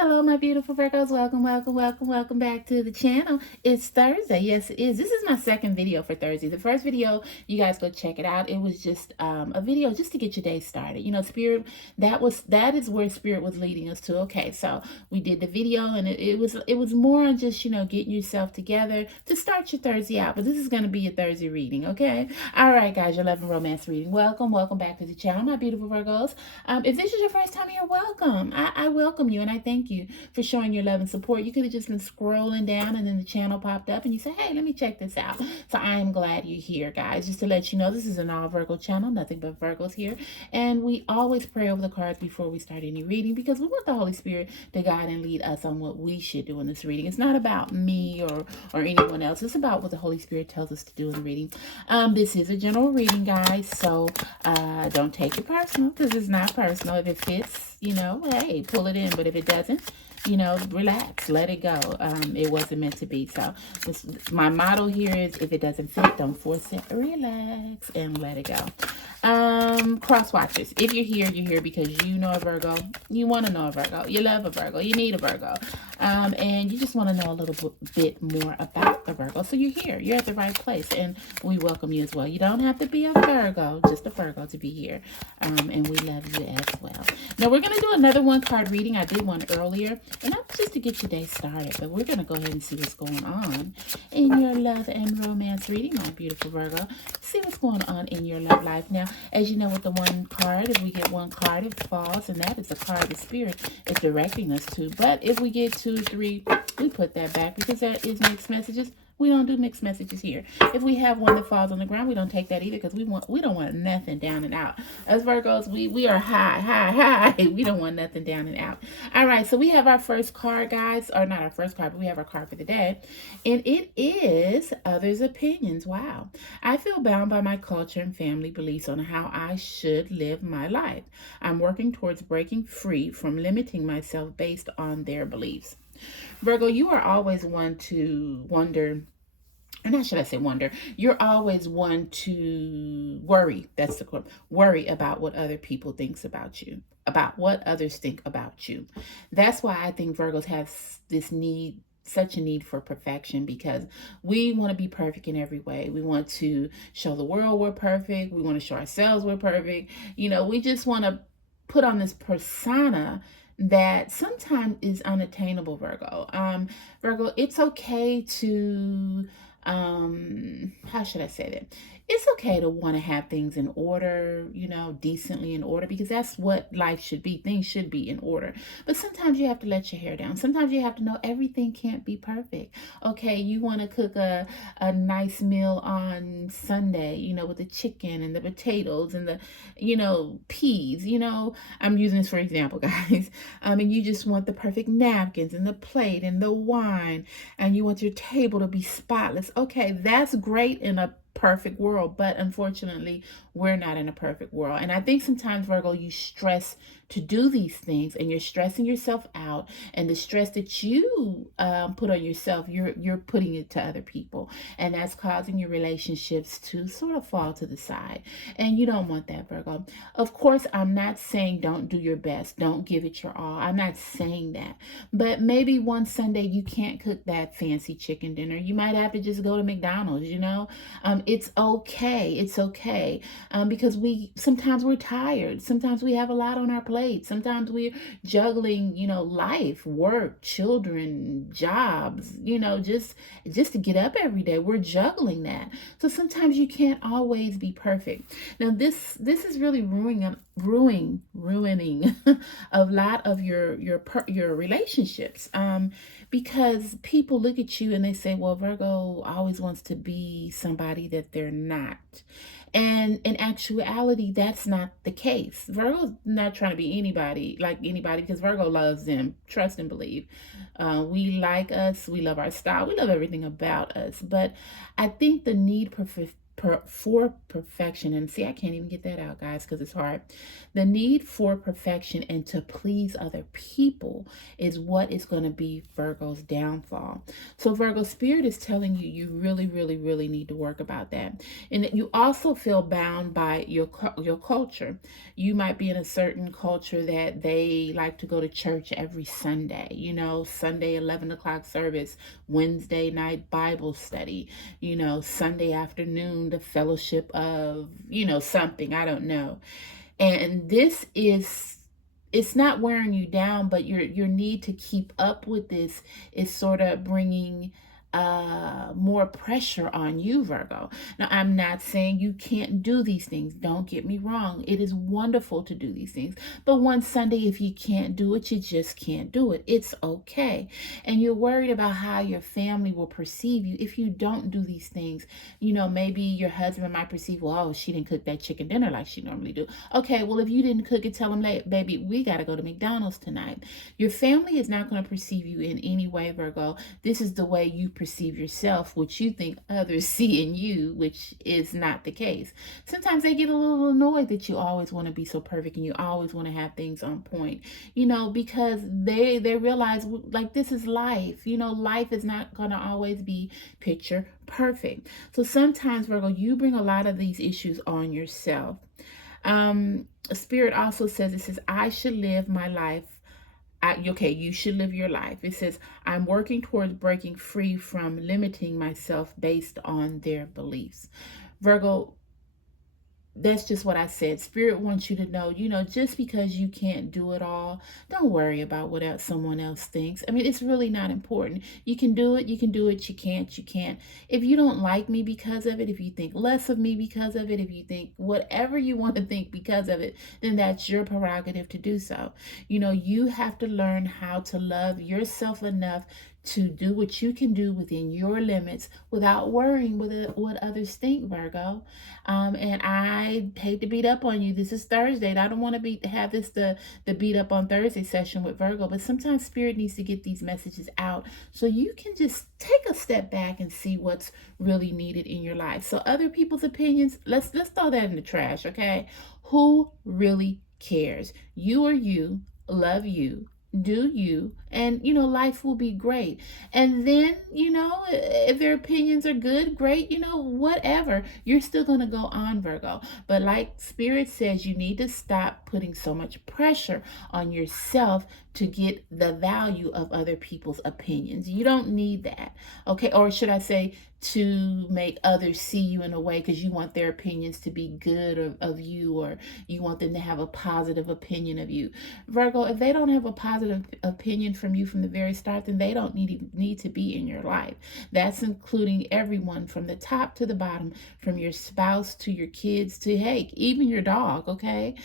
Hello, my beautiful Virgos. Welcome back to the channel. It's Thursday. Yes, it is. This is my second video for Thursday. The first video, you guys go check it out. It was just a video just to get your day started. You know, Spirit, that is where Spirit was leading us to. Okay, so we did the video, and it was more on just, you know, getting yourself together to start your Thursday out. But this is going to be your Thursday reading, okay? All right, guys, your love and romance reading. Welcome back to the channel, my beautiful Virgos. If this is your first time here, welcome. I welcome you, and I thank you for showing your love and support. You could have just been scrolling down, and then the channel popped up, and you said, hey, let me check this out. So I am glad you're here, guys. Just to let you know, this is an all Virgo channel, nothing but Virgos here. And we always pray over the cards before we start any reading because we want the Holy Spirit to guide and lead us on what we should do in this reading. It's not about me or anyone else. It's about what the Holy Spirit tells us to do in the reading. This is a general reading, guys, so don't take it personal because it's not personal. If it fits, you know, hey, pull it in. But if it doesn't, you know, relax, let it go. It wasn't meant to be. So my motto here is, if it doesn't fit, don't force it. Relax and let it go. Cross watchers. If you're here because you know a Virgo, you want to know a Virgo, you love a Virgo, you need a Virgo, and you just want to know a little bit more about the Virgo. So you're here. You're at the right place, and we welcome you as well. You don't have to be a Virgo, just a Virgo to be here, and we love you as well. Now we're going to do another one card reading. I did one earlier, and that's just to get your day started, but we're going to go ahead and see what's going on in your love and romance reading, my beautiful Virgo. See what's going on in your love life. Now, as you know, with the one card, if we get one card, it falls, and that is the card the Spirit is directing us to. But if we get 2, 3, we put that back because that is mixed messages. We don't do mixed messages here. If we have one that falls on the ground, we don't take that either because we don't want nothing down and out. As Virgos, we are high. We don't want nothing down and out. All right, so we have our first card, guys. Or not our first card, but we have our card for the day. And it is Others' Opinions. Wow. I feel bound by my culture and family beliefs on how I should live my life. I'm working towards breaking free from limiting myself based on their beliefs. Virgo, you are always one to wonder, and not should I say wonder, you're always one to worry. That's the quote. Worry about what other people thinks about you, about what others think about you. That's why I think Virgos have this need, such a need for perfection, because we want to be perfect in every way. We want to show the world we're perfect. We want to show ourselves we're perfect. You know, we just want to put on this persona that sometimes is unattainable, Virgo. Virgo, it's okay to, how should I say that? It's okay to want to have things in order, you know, decently in order, because that's what life should be. Things should be in order. But sometimes you have to let your hair down. Sometimes you have to know everything can't be perfect. Okay, you want to cook a nice meal on Sunday, you know, with the chicken and the potatoes and the, you know, peas, you know. I'm using this for example, guys. And you just want the perfect napkins and the plate and the wine, and you want your table to be spotless. Okay, that's great in a perfect world, but unfortunately we're not in a perfect world. And I think sometimes, Virgo, you stress to do these things, and you're stressing yourself out, and the stress that you put on yourself, you're putting it to other people, and that's causing your relationships to sort of fall to the side, and you don't want that, Virgo. Of course, I'm not saying don't do your best, don't give it your all. I'm not saying that, but maybe one Sunday you can't cook that fancy chicken dinner. You might have to just go to McDonald's, you know. It's okay. It's okay. Because sometimes we're tired. Sometimes we have a lot on our plate. Sometimes we're juggling, you know, life, work, children, jobs, you know, just to get up every day. We're juggling that. So sometimes you can't always be perfect. Now, this is really ruining a lot of your relationships. Because people look at you and they say, well, Virgo always wants to be somebody that they're not. And in actuality, that's not the case. Virgo's not trying to be anybody because Virgo loves them. Trust and believe. We like us. We love our style. We love everything about us. But I think the need for perfection. And see, I can't even get that out, guys, because it's hard. The need for perfection and to please other people is what is going to be Virgo's downfall. So Virgo, spirit is telling you you really, really, really need to work about that. And that you also feel bound by your culture. You might be in a certain culture that they like to go to church every Sunday, Sunday 11 o'clock service, Wednesday night Bible study, Sunday afternoon, the fellowship of, something, I don't know. And this is, it's not wearing you down, but your need to keep up with this is sort of bringing more pressure on you, Virgo. Now, I'm not saying you can't do these things. Don't get me wrong. It is wonderful to do these things. But one Sunday, if you can't do it, you just can't do it. It's okay. And you're worried about how your family will perceive you if you don't do these things. Maybe your husband might perceive, well, oh, she didn't cook that chicken dinner like she normally do. Okay, well, if you didn't cook it, tell them, baby, we got to go to McDonald's tonight. Your family is not going to perceive you in any way, Virgo. This is the way you perceive yourself, which you think others see in you, which is not the case. Sometimes they get a little annoyed that you always want to be so perfect and you always want to have things on point, because they realize, like, this is life. Life is not going to always be picture perfect. So sometimes, Virgo, you bring a lot of these issues on yourself. Spirit also says, it says, I should live my life. You should live your life. It says, I'm working towards breaking free from limiting myself based on their beliefs. Virgo, that's just what I said. Spirit wants you to know, just because you can't do it all, don't worry about what else someone else thinks. I mean, it's really not important. You can do it, you can do it. You can't. If you don't like me because of it, if you think less of me because of it, if you think whatever you want to think because of it, then that's your prerogative to do so. You have to learn how to love yourself enough to do what you can do within your limits without worrying what others think, Virgo. And I hate to beat up on you. This is Thursday, and I don't want to have this the beat up on Thursday session with Virgo, but sometimes Spirit needs to get these messages out so you can just take a step back and see what's really needed in your life. So other people's opinions, let's throw that in the trash, okay? Who really cares? You are you, love you, do you, and life will be great. And then if their opinions are good, great, whatever, you're still going to go on, Virgo. But like Spirit says, you need to stop putting so much pressure on yourself to get the value of other people's opinions. You don't need that, okay? Or should I say, to make others see you in a way because you want their opinions to be good of you, or you want them to have a positive opinion of you. Virgo, if they don't have a positive opinion from you from the very start, then they don't need to be in your life. That's including everyone from the top to the bottom, from your spouse to your kids to, hey, even your dog, okay?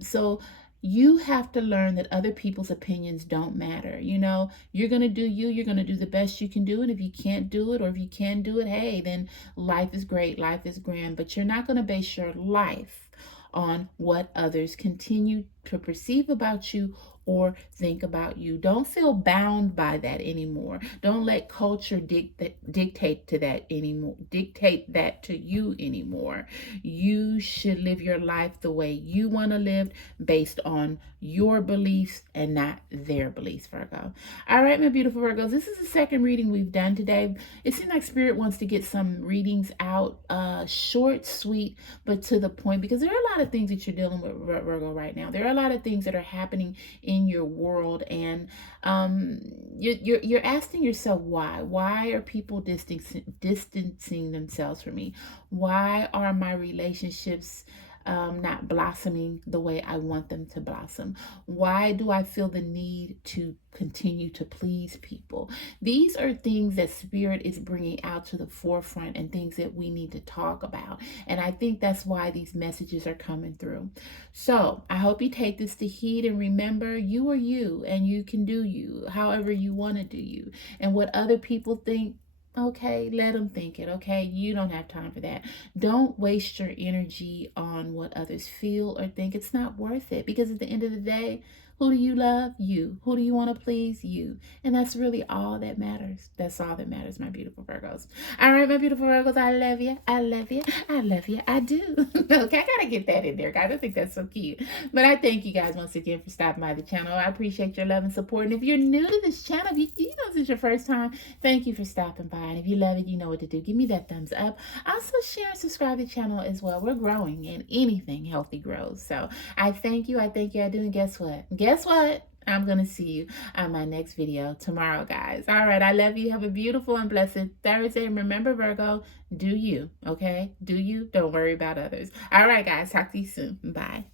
So you have to learn that other people's opinions don't matter. You're going to do you. You're going to do the best you can do. And if you can't do it, or if you can do it, hey, then life is great. Life is grand. But you're not going to base your life on what others continue to perceive about you or think about you. Don't feel bound by that anymore. Don't let culture dictate that to you anymore. You should live your life the way you want to live, based on your beliefs and not their beliefs, Virgo. All right, my beautiful Virgos, this is the second reading we've done today. It seems like Spirit wants to get some readings out, short, sweet, but to the point, because there are a lot of things that you're dealing with, Virgo, right now. There are a lot of things that are happening in your world, and you're asking yourself why are people distancing themselves from me? Why are my relationships not blossoming the way I want them to blossom? Why do I feel the need to continue to please people? These are things that Spirit is bringing out to the forefront, and things that we need to talk about. And I think that's why these messages are coming through. So I hope you take this to heed, and remember, you are you, and you can do you however you want to do you. And what other people think, okay, let them think it, okay? You don't have time for that. Don't waste your energy on what others feel or think. It's not worth it, because at the end of the day, Who do you love? You. Who do you want to please? You. And that's really all that matters. That's all that matters, my beautiful Virgos. All right, my beautiful Virgos, I love you. I love you. I love you. I do. Okay, I got to get that in there, guys. I think that's so cute. But I thank you guys once again for stopping by the channel. I appreciate your love and support. And if you're new to this channel, if you know this is your first time, thank you for stopping by. And if you love it, you know what to do. Give me that thumbs up. Also, share and subscribe to the channel as well. We're growing, and anything healthy grows. So I thank you. I thank you. I do. And guess what? Guess what? I'm going to see you on my next video tomorrow, guys. All right. I love you. Have a beautiful and blessed Thursday. And remember, Virgo, do you, okay? Do you. Don't worry about others. All right, guys. Talk to you soon. Bye.